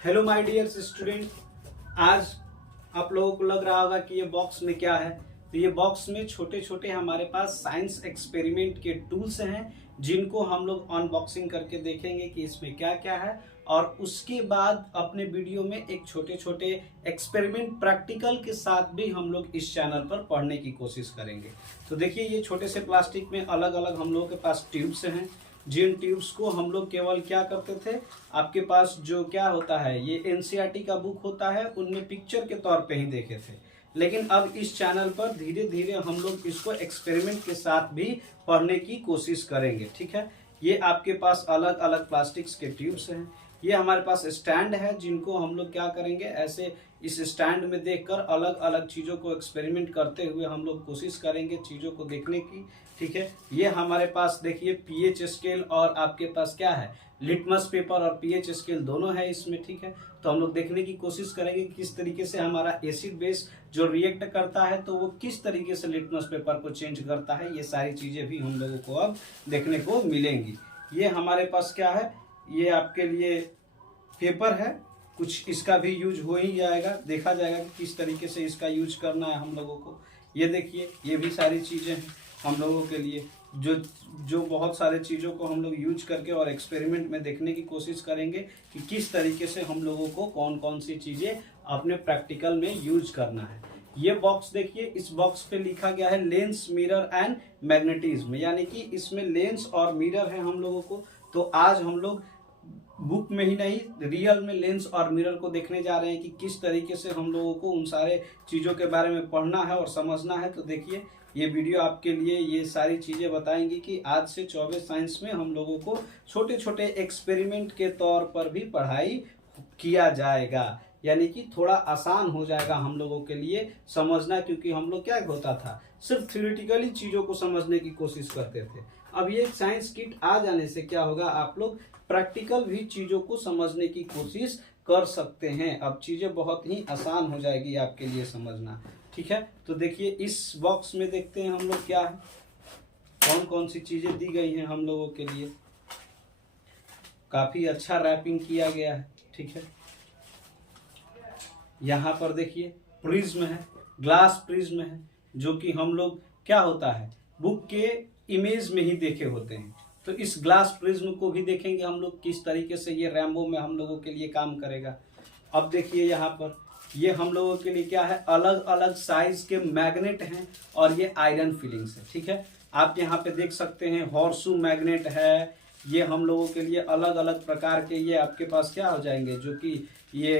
Hello my dear student. आज आप लोगों को लग रहा होगा कि ये बॉक्स में क्या है। तो ये बॉक्स में छोटे छोटे हमारे पास साइंस एक्सपेरिमेंट के टूल्स हैं जिनको हम लोग अनबॉक्सिंग करके देखेंगे कि इसमें क्या क्या है, और उसके बाद अपने वीडियो में एक छोटे छोटे एक्सपेरिमेंट प्रैक्टिकल के साथ भी हम लोग इस चैनल पर पढ़ने की कोशिश करेंगे। तो देखिए, ये छोटे से प्लास्टिक में अलग अलग हम लोगों के पास ट्यूब्स हैं, जिन ट्यूब्स को हम लोग केवल क्या करते थे, आपके पास जो क्या होता है, ये एनसीईआरटी का बुक होता है, उनमें पिक्चर के तौर पे ही देखे थे। लेकिन अब इस चैनल पर धीरे धीरे हम लोग इसको एक्सपेरिमेंट के साथ भी पढ़ने की कोशिश करेंगे। ठीक है, ये आपके पास अलग अलग प्लास्टिक्स के ट्यूब्स हैं। ये हमारे पास स्टैंड है जिनको हम लोग क्या करेंगे, ऐसे इस स्टैंड में देखकर अलग अलग चीज़ों को एक्सपेरिमेंट करते हुए हम लोग कोशिश करेंगे चीज़ों को देखने की। ठीक है, ये हमारे पास देखिए पीएच स्केल और आपके पास क्या है, लिटमस पेपर और पीएच स्केल दोनों है इसमें। ठीक है, तो हम लोग देखने की कोशिश करेंगे कि किस तरीके से हमारा एसिड बेस जो रिएक्ट करता है तो वो किस तरीके से लिटमस पेपर को चेंज करता है। ये सारी चीज़ें भी हम लोगों को अब देखने को मिलेंगी। ये हमारे पास क्या है, ये आपके लिए पेपर है, कुछ इसका भी यूज हो ही जाएगा, देखा जाएगा कि किस तरीके से इसका यूज करना है हम लोगों को। ये देखिए, ये भी सारी चीज़ें हैं हम लोगों के लिए, जो जो बहुत सारे चीज़ों को हम लोग यूज करके और एक्सपेरिमेंट में देखने की कोशिश करेंगे कि किस तरीके से हम लोगों को कौन कौन सी चीज़ें अपने प्रैक्टिकल में यूज करना है। ये बॉक्स देखिए, इस बॉक्स पे लिखा गया है लेंस, मिरर एंड मैग्नेटिज्म, यानी कि इसमें लेंस और मिरर है हम लोगों को। तो आज हम लोग बुक में ही नहीं, रियल में लेंस और मिरर को देखने जा रहे हैं कि किस तरीके से हम लोगों को उन सारे चीज़ों के बारे में पढ़ना है और समझना है। तो देखिए, ये वीडियो आपके लिए ये सारी चीज़ें बताएंगी कि आज से 24 साइंस में हम लोगों को छोटे छोटे एक्सपेरिमेंट के तौर पर भी पढ़ाई किया जाएगा, यानी कि थोड़ा आसान हो जाएगा हम लोगों के लिए समझना, क्योंकि हम लोग क्या होता था, सिर्फ थ्योरेटिकली चीज़ों को समझने की कोशिश करते थे। अब ये साइंस किट आ जाने से क्या होगा, आप लोग प्रैक्टिकल भी चीज़ों को समझने की कोशिश कर सकते हैं। अब चीज़ें बहुत ही आसान हो जाएगी आपके लिए समझना। ठीक है, तो देखिए इस बॉक्स में देखते हैं हम लोग क्या है, कौन कौन सी चीज़ें दी गई हैं हम लोगों के लिए। काफ़ी अच्छा रैपिंग किया गया है। ठीक है, यहाँ पर देखिए प्रिज्म है, ग्लास प्रिज्म है, जो कि हम लोग क्या होता है, बुक के इमेज में ही देखे होते हैं। तो इस ग्लास प्रिज्म को भी देखेंगे हम लोग किस तरीके से ये रैम्बो में हम लोगों के लिए काम करेगा। अब देखिए यहाँ पर ये हम लोगों के लिए क्या है, अलग अलग साइज के मैग्नेट हैं और ये आयरन फिलिंग्स है। ठीक है, आप यहाँ पे देख सकते हैं हॉर्सू मैग्नेट है। ये हम लोगों के लिए अलग अलग प्रकार के ये आपके पास क्या हो जाएंगे, जो कि ये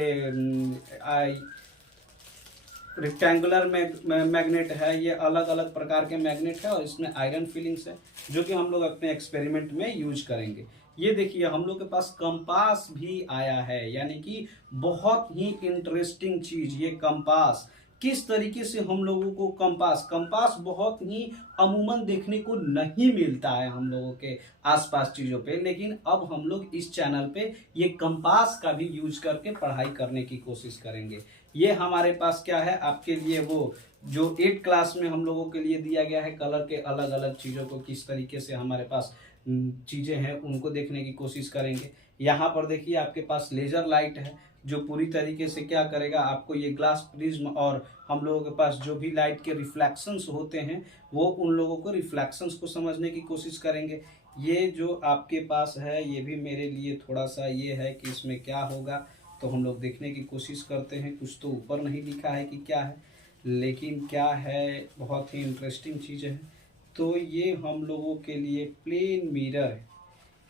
रेक्टेंगुलर मैग्नेट है, ये अलग अलग प्रकार के मैग्नेट है और इसमें आयरन फिलिंग्स है, जो कि हम लोग अपने एक्सपेरिमेंट में यूज करेंगे। ये देखिए हम लोग के पास कंपास भी आया है, यानी कि बहुत ही इंटरेस्टिंग चीज ये कंपास। किस तरीके से हम लोगों को कंपास बहुत ही अमूमन देखने को नहीं मिलता है हम लोगों के आसपास चीज़ों पे, लेकिन अब हम लोग इस चैनल पे ये कंपास का भी यूज करके पढ़ाई करने की कोशिश करेंगे। ये हमारे पास क्या है, आपके लिए वो जो 8 क्लास में हम लोगों के लिए दिया गया है, कलर के अलग अलग चीज़ों को किस तरीके से हमारे पास चीज़ें हैं उनको देखने की कोशिश करेंगे। यहाँ पर देखिए आपके पास लेजर लाइट है, जो पूरी तरीके से क्या करेगा, आपको ये ग्लास प्रिज्म और हम लोगों के पास जो भी लाइट के रिफ्लेक्शंस होते हैं वो उन लोगों को रिफ्लेक्शंस को समझने की कोशिश करेंगे। ये जो आपके पास है ये भी मेरे लिए थोड़ा सा ये है कि इसमें क्या होगा, तो हम लोग देखने की कोशिश करते हैं। कुछ तो ऊपर नहीं लिखा है कि क्या है, लेकिन क्या है, बहुत ही इंटरेस्टिंग चीज़ है। तो ये हम लोगों के लिए प्लेन मिरर है,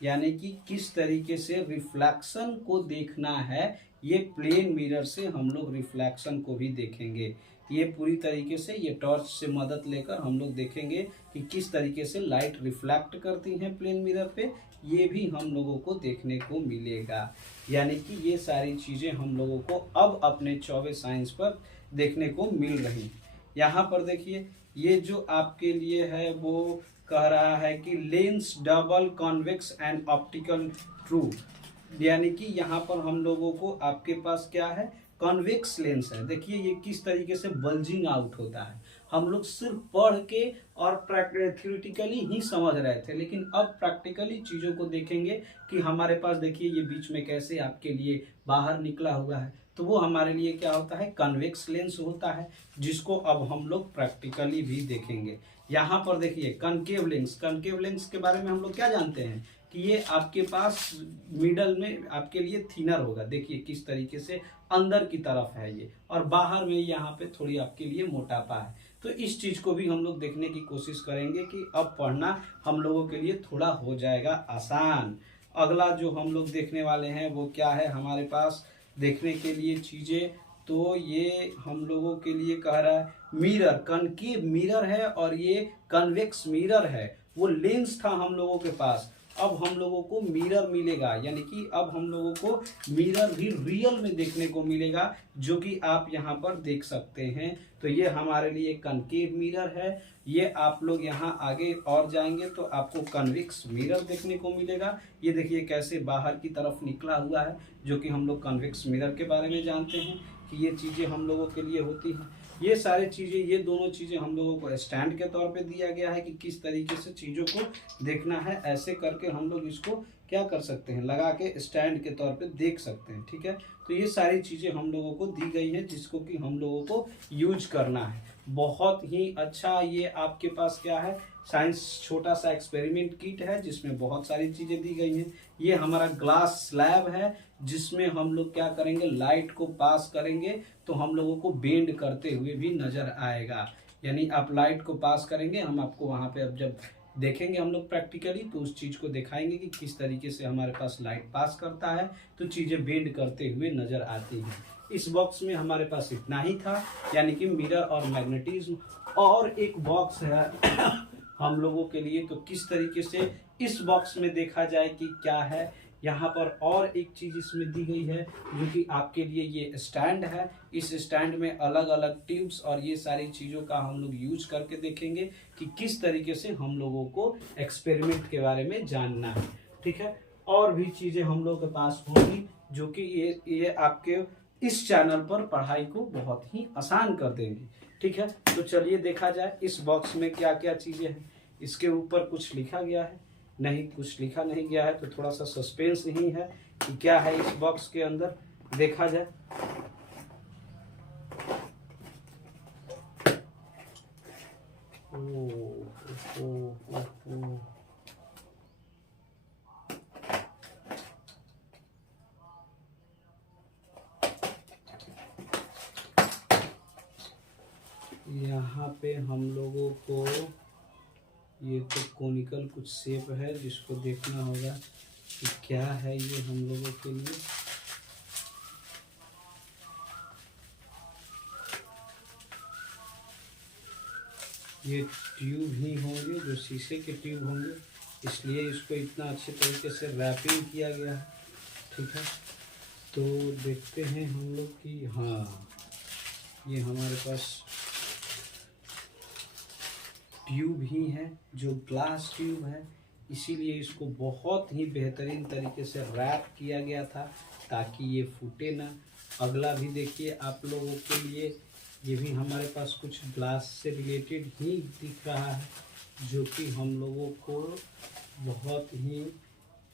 यानी कि किस तरीके से रिफ्लेक्शन को देखना है, ये प्लेन मिरर से हम लोग रिफ्लेक्शन को भी देखेंगे। ये पूरी तरीके से ये टॉर्च से मदद लेकर हम लोग देखेंगे कि किस तरीके से लाइट रिफ्लेक्ट करती हैं प्लेन मिरर पे, ये भी हम लोगों को देखने को मिलेगा। यानी कि ये सारी चीज़ें हम लोगों को अब अपने 24 साइंस पर देखने को मिल रही हैं। यहाँ पर देखिए ये जो आपके लिए है वो कह रहा है कि lens double convex and optical true, यानी कि यहाँ पर हम लोगों को आपके पास क्या है, कॉन्वेक्स लेंस है। देखिए ये किस तरीके से बल्जिंग आउट होता है। हम लोग सिर्फ पढ़ के और थ्योरेटिकली ही समझ रहे थे, लेकिन अब प्रैक्टिकली चीज़ों को देखेंगे कि हमारे पास देखिए ये बीच में कैसे आपके लिए बाहर निकला हुआ है, तो वो हमारे लिए क्या होता है, कन्वेक्स लेंस होता है, जिसको अब हम लोग प्रैक्टिकली भी देखेंगे। यहाँ पर देखिए कनकेव लेंस, कनकेव लेंस के बारे में हम लोग क्या जानते हैं कि ये आपके पास मिडल में आपके लिए थिनर होगा, देखिए किस तरीके से अंदर की तरफ है ये, और बाहर में यहाँ पे थोड़ी आपके लिए मोटापा है। तो इस चीज को भी हम लोग देखने की कोशिश करेंगे कि अब पढ़ना हम लोगों के लिए थोड़ा हो जाएगा आसान। अगला जो हम लोग देखने वाले हैं वो क्या है हमारे पास देखने के लिए चीजें, तो ये हम लोगों के लिए कह रहा है मिरर, कनकेव मिरर है और ये कन्वेक्स मिरर है। वो लेंस था हम लोगों के पास, अब हम लोगों को मिरर मिलेगा, यानी कि अब हम लोगों को मिरर भी रियल में देखने को मिलेगा, जो कि आप यहाँ पर देख सकते हैं। तो ये हमारे लिए कनकेव मिरर है। ये आप लोग यहाँ आगे और जाएंगे तो आपको कन्वेक्स मिरर देखने को मिलेगा। ये देखिए कैसे बाहर की तरफ निकला हुआ है, जो कि हम लोग कन्वेक्स मिरर के बारे में जानते हैं कि ये चीज़ें हम लोगों के लिए होती हैं। ये सारी चीज़ें, ये दोनों चीज़ें हम लोगों को स्टैंड के तौर पे दिया गया है कि किस तरीके से चीज़ों को देखना है। ऐसे करके हम लोग इसको क्या कर सकते हैं, लगा के स्टैंड के तौर पे देख सकते हैं, ठीक है। तो ये सारी चीज़ें हम लोगों को दी गई हैं जिसको कि हम लोगों को यूज करना है। बहुत ही अच्छा ये आपके पास क्या है, साइंस छोटा सा एक्सपेरिमेंट किट है जिसमें बहुत सारी चीज़ें दी गई हैं। ये हमारा ग्लास स्लैब है जिसमें हम लोग क्या करेंगे, लाइट को पास करेंगे तो हम लोगों को बेंड करते हुए भी नजर आएगा। यानी आप लाइट को पास करेंगे, हम आपको वहाँ पे अब जब देखेंगे हम लोग प्रैक्टिकली तो उस चीज़ को दिखाएंगे कि किस तरीके से हमारे पास लाइट पास करता है तो चीज़ें बेंड करते हुए नजर आती हैं। इस बॉक्स में हमारे पास इतना ही था, यानी कि मिरर और मैग्नेटिज्म। और एक बॉक्स है हम लोगों के लिए, तो किस तरीके से इस बॉक्स में देखा जाए कि क्या है। यहाँ पर और एक चीज इसमें दी गई है जो कि आपके लिए ये स्टैंड है। इस स्टैंड में अलग अलग ट्यूब्स और ये सारी चीज़ों का हम लोग यूज करके देखेंगे कि किस तरीके से हम लोगों को एक्सपेरिमेंट के बारे में जानना है, ठीक है। और भी चीज़ें हम लोग के पास होंगी जो कि ये आपके इस चैनल पर पढ़ाई को बहुत ही आसान कर देंगी, ठीक है। तो चलिए देखा जाए इस बॉक्स में क्या क्या चीज़ें हैं। इसके ऊपर कुछ लिखा गया है नहीं, कुछ लिखा नहीं गया है, तो थोड़ा सा सस्पेंस ही है कि क्या है इस बॉक्स के अंदर, देखा जाए। यहाँ पे हम लोगों को ये तो कोनिकल कुछ शेप है जिसको देखना होगा कि क्या है ये हम लोगों के लिए। ये ट्यूब ही होंगे जो शीशे के ट्यूब होंगे, इसलिए इसको इतना अच्छे तरीके से रैपिंग किया गया है, ठीक है। तो देखते हैं हम लोग कि हाँ ये हमारे पास ट्यूब ही है जो ग्लास ट्यूब है, इसीलिए इसको बहुत ही बेहतरीन तरीके से रैप किया गया था ताकि ये फूटे ना। अगला भी देखिए आप लोगों के लिए, ये भी हमारे पास कुछ ग्लास से रिलेटेड ही दिख रहा है जो कि हम लोगों को बहुत ही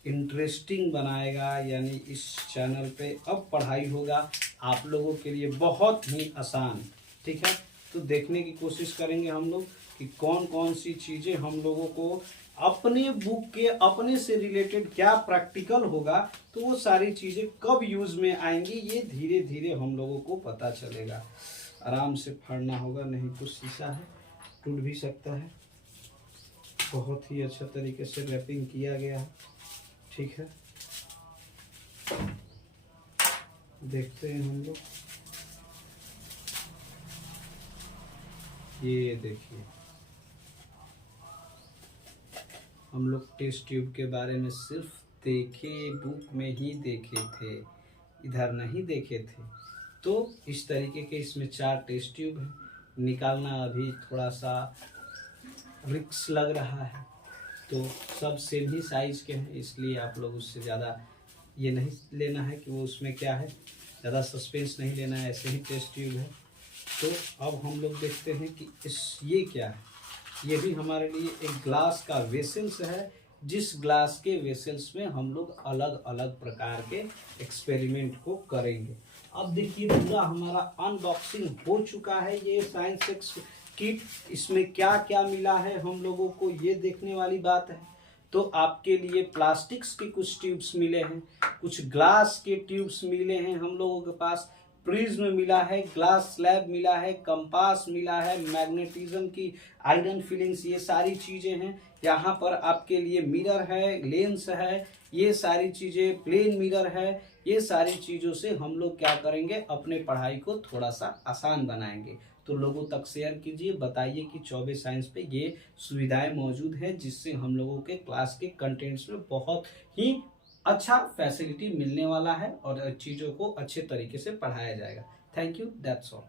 इंटरेस्टिंग बनाएगा। यानी इस चैनल पे अब पढ़ाई होगा आप लोगों के लिए बहुत ही आसान, ठीक है। तो देखने की कोशिश करेंगे हम लोग कि कौन कौन सी चीज़ें हम लोगों को अपने बुक के अपने से रिलेटेड क्या प्रैक्टिकल होगा, तो वो सारी चीज़ें कब यूज़ में आएंगी ये धीरे धीरे हम लोगों को पता चलेगा। आराम से फाड़ना होगा, नहीं तो शीशा है टूट भी सकता है। बहुत ही अच्छा तरीके से रैपिंग किया गया है, ठीक है। देखते हैं हम लोग, ये देखिए हम लोग टेस्ट ट्यूब के बारे में सिर्फ देखे, बुक में ही देखे थे, इधर नहीं देखे थे। तो इस तरीके के इसमें 4 टेस्ट ट्यूब हैं, निकालना अभी थोड़ा सा रिक्स लग रहा है। तो सब सेम ही साइज के हैं, इसलिए आप लोग उससे ज़्यादा ये नहीं लेना है कि वो उसमें क्या है, ज़्यादा सस्पेंस नहीं लेना है। ऐसे ही टेस्ट ट्यूब है, तो अब हम लोग देखते हैं कि ये क्या है। ये भी हमारे लिए एक ग्लास का वेसल्स है, जिस ग्लास के वेसल्स में हम लोग अलग अलग प्रकार के एक्सपेरिमेंट को करेंगे। अब देखिए पूरा हमारा अनबॉक्सिंग हो चुका है। ये साइंस एक्स किट, इसमें क्या क्या मिला है हम लोगों को ये देखने वाली बात है। तो आपके लिए प्लास्टिक्स के कुछ ट्यूब्स मिले हैं, कुछ ग्लास के ट्यूब्स मिले हैं हम लोगों के पास, प्रिज्म मिला है, ग्लास स्लैब मिला है, कंपास मिला है, मैग्नेटिज्म की आयरन फिलिंग्स, ये सारी चीजें हैं। यहाँ पर आपके लिए मिरर है, लेंस है, ये सारी चीजें, प्लेन मिरर है। ये सारी चीजों से हम लोग क्या करेंगे, अपने पढ़ाई को थोड़ा सा आसान बनाएंगे। तो लोगों तक शेयर कीजिए, बताइए कि चौबे साइंस पे ये सुविधाएं मौजूद हैं, जिससे हम लोगों के क्लास के कंटेंट्स में बहुत ही अच्छा फैसिलिटी मिलने वाला है और चीज़ों को अच्छे तरीके से पढ़ाया जाएगा। Thank you, that's all.